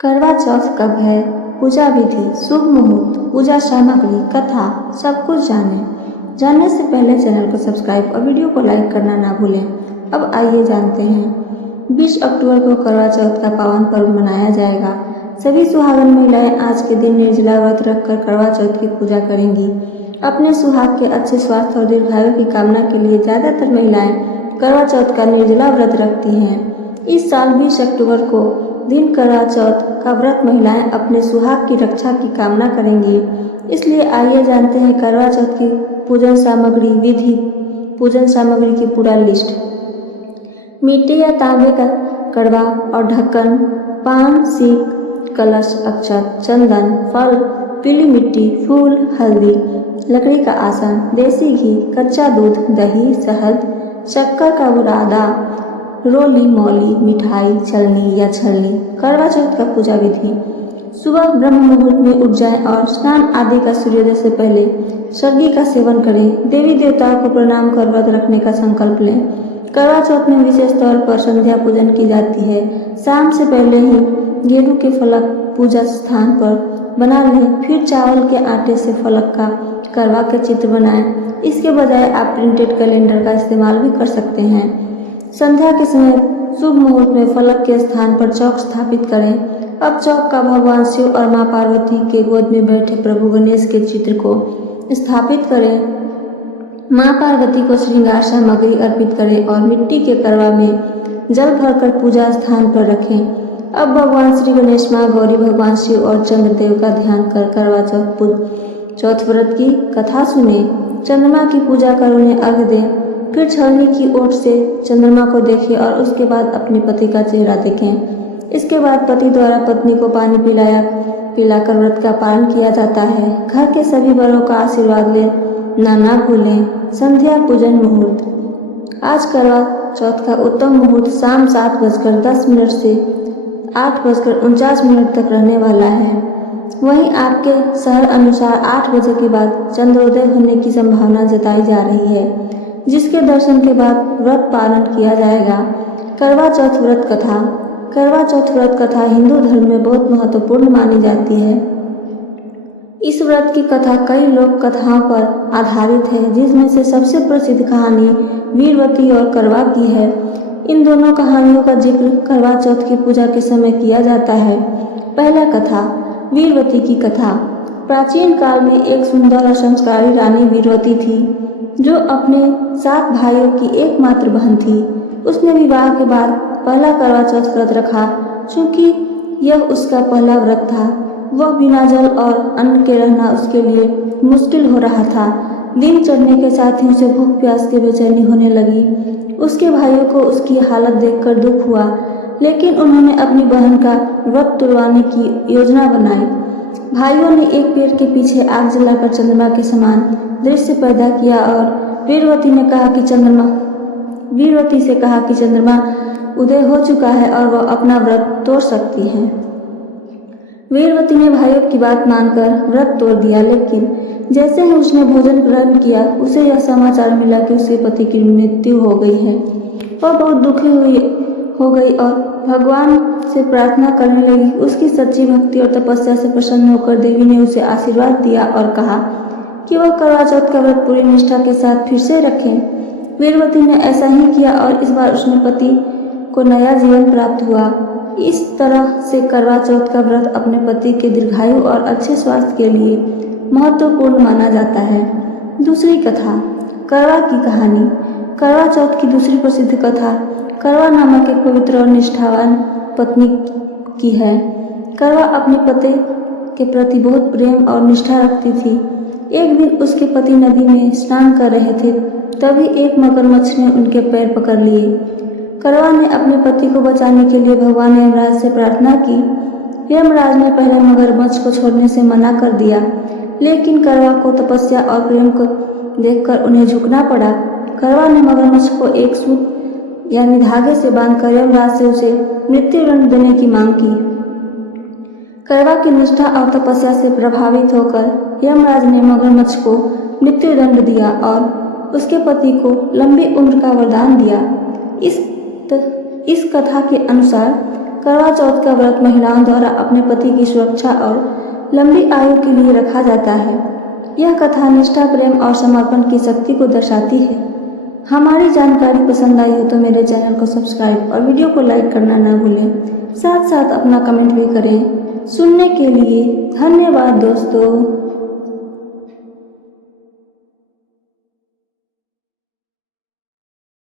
करवा चौथ कब है, पूजा विधि, शुभ मुहूर्त, पूजा सामग्री, कथा, सब कुछ जानने से पहले चैनल को सब्सक्राइब और वीडियो को लाइक करना ना भूलें। अब आइए जानते हैं। 20 अक्टूबर को करवा चौथ का पावन पर्व मनाया जाएगा। सभी सुहागन महिलाएं आज के दिन निर्जला व्रत रखकर करवा चौथ की पूजा करेंगी। अपने सुहाग के अच्छे स्वास्थ्य और दीर्घायु की कामना के लिए ज़्यादातर महिलाएं करवा चौथ का निर्जला व्रत रखती हैं। इस साल 20 अक्टूबर को दिन करवा चौथ का व्रत महिलाएं अपने सुहाग की रक्षा की कामना करेंगी। इसलिए आइए जानते हैं करवा चौथ की पूजन सामग्री विधि। पूजन सामग्री की पूरा लिस्ट। मिट्टी या तांबे का कड़वा और ढक्कन, पान, सीख, कलश, अक्षत, चंदन, फल, पीली मिट्टी, फूल, हल्दी, लकड़ी का आसन, देसी घी, कच्चा दूध, दही, शहद, शक्कर का बुरादा, रोली, मौली, मिठाई, छलनी या छलनी। करवा चौथ का पूजा विधि। सुबह ब्रह्म मुहूर्त में उठ जाएं और स्नान आदि का सूर्योदय से पहले सर्गी का सेवन करें। देवी देवताओं को प्रणाम कर व्रत रखने का संकल्प लें। करवा चौथ में विशेष तौर पर संध्या पूजन की जाती है। शाम से पहले ही गेहूं के फलक पूजा स्थान पर बना लें, फिर चावल के आटे से फलक का करवा के चित्र बनाएं। इसके बजाय आप प्रिंटेड कैलेंडर का इस्तेमाल भी कर सकते हैं। संध्या के समय शुभ मुहूर्त में फलक के स्थान पर चौक स्थापित करें। अब चौक का भगवान शिव और मां पार्वती के गोद में बैठे प्रभु गणेश के चित्र को स्थापित करें। मां पार्वती को श्रृंगार सामग्री अर्पित करें और मिट्टी के करवा में जल भरकर पूजा स्थान पर रखें। अब भगवान श्री गणेश, मां गौरी, भगवान शिव और चंद्रदेव का ध्यान कर करवा चौथ व्रत की कथा सुने। चंद्रमा की पूजा कर उन्हें अर्घ्य दें। फिर छलनी की ओट से चंद्रमा को देखें और उसके बाद अपने पति का चेहरा देखें। इसके बाद पति द्वारा पत्नी को पानी पिलाकर व्रत का पालन किया जाता है। घर के सभी बड़ों का आशीर्वाद लें, ना भूलें। संध्या पूजन मुहूर्त। आज करवा चौथ का उत्तम मुहूर्त शाम 7:10 से 8:49 तक रहने वाला है। वहीं आपके शहर अनुसार 8 बजे के बाद चंद्रोदय होने की संभावना जताई जा रही है, जिसके दर्शन के बाद व्रत पालन किया जाएगा। करवा चौथ व्रत कथा। करवा चौथ व्रत कथा हिंदू धर्म में बहुत महत्वपूर्ण मानी जाती है। इस व्रत की कथा कई लोक कथाओं पर आधारित है, जिसमें से सबसे प्रसिद्ध कहानी वीरवती और करवा की है। इन दोनों कहानियों का जिक्र करवा चौथ की पूजा के समय किया जाता है। पहला कथा, वीरवती की कथा। प्राचीन काल में एक सुंदर और संस्कारी रानी वीरवती थी, जो अपने 7 भाइयों की एकमात्र बहन थी। उसने विवाह के बाद पहला करवा चौथ व्रत रखा। चूंकि यह उसका पहला व्रत था, वह बिना जल और अन्न के रहना उसके लिए मुश्किल हो रहा था। दिन चढ़ने के साथ ही उसे भूख प्यास की बेचैनी होने लगी। उसके भाइयों को उसकी हालत देखकर दुख हुआ, लेकिन उन्होंने अपनी बहन का व्रत तुड़वाने की योजना बनाई। भाइयों ने एक पेड़ के पीछे आग जलाकर चंद्रमा के समान दृश्य पैदा किया और वीरवती से कहा कि चंद्रमा उदय हो चुका है और वह अपना व्रत तोड़ सकती है। वीरवती ने भाइयों की बात मानकर व्रत तोड़ दिया, लेकिन जैसे ही उसने भोजन ग्रहण किया, उसे यह समाचार मिला कि उसके पति की मृत्यु हो गई है। वह बहुत दुखी हो गई और भगवान से प्रार्थना करने लगी। उसकी सच्ची भक्ति और तपस्या से प्रसन्न होकर देवी ने उसे आशीर्वाद दिया और कहा कि वह करवा चौथ का व्रत पूरी निष्ठा के साथ फिर से रखें। वीरवती ने ऐसा ही किया और इस बार उसने पति को नया जीवन प्राप्त हुआ। इस तरह से करवा चौथ का व्रत अपने पति के दीर्घायु और अच्छे स्वास्थ्य के लिए महत्वपूर्ण माना जाता है। दूसरी कथा, करवा की कहानी। करवा चौथ की दूसरी प्रसिद्ध कथा करवा नामक एक पवित्र और निष्ठावान पत्नी की है। करवा अपने पति के प्रति बहुत प्रेम और निष्ठा रखती थी। एक दिन उसके पति नदी में स्नान कर रहे थे, तभी एक मगरमच्छ ने उनके पैर पकड़ लिए। करवा ने अपने पति को बचाने के लिए भगवान यमराज से प्रार्थना की। यमराज ने पहले मगरमच्छ को छोड़ने से मना कर दिया, लेकिन करवा को तपस्या और प्रेम को देखकर उन्हें झुकना पड़ा। करवा ने मगरमच्छ को एक सूत यानी धागे से बांधकर यमराज से उसे मृत्युदंड देने की मांग की। करवा की निष्ठा और तपस्या से प्रभावित होकर यमराज ने मगरमच्छ को मृत्युदंड दिया और उसके पति को लंबी उम्र का वरदान दिया। इस कथा के अनुसार करवा चौथ का व्रत महिलाओं द्वारा अपने पति की सुरक्षा और लंबी आयु के लिए रखा जाता है। यह कथा निष्ठा, प्रेम और समर्पण की शक्ति को दर्शाती है। हमारी जानकारी पसंद आई हो तो मेरे चैनल को सब्सक्राइब और वीडियो को लाइक करना ना भूलें। साथ साथ अपना कमेंट भी करें। सुनने के लिए धन्यवाद दोस्तों।